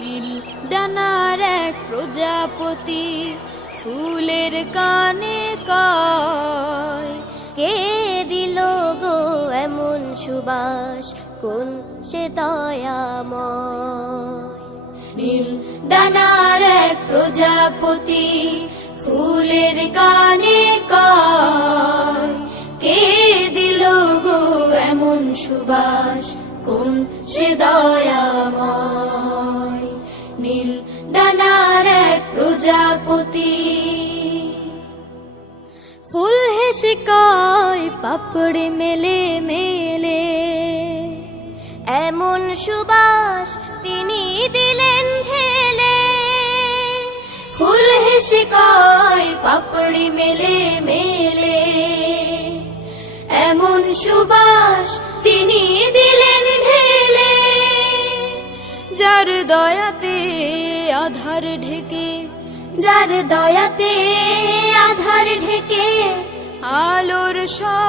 নীল ডানার এক প্রজাপতি ফুলের কানে কয়, কে দিল গো এমন সুবাস, কোন সে দয়াময়। নীল ডানার এক প্রজাপতি ফুলের কানে কয়, কে দিল গো এমন সুবাস, কোন সে দয়াময়। নীল ডানার এক প্রজাপতি ফুল হেসে কয়, পাপড়ি মেলে মেলে, এমন সুবাস তিনি দিলেন ঢেলে। ফুল হেসে কয়, পাপড়ি মেলে মেলে, এমন সুবাস তিনি দিলেন ঢেলে। যার দয়াতে আধার ঢেকে, যার দয়াতে আধার ঢেকে আলোর সব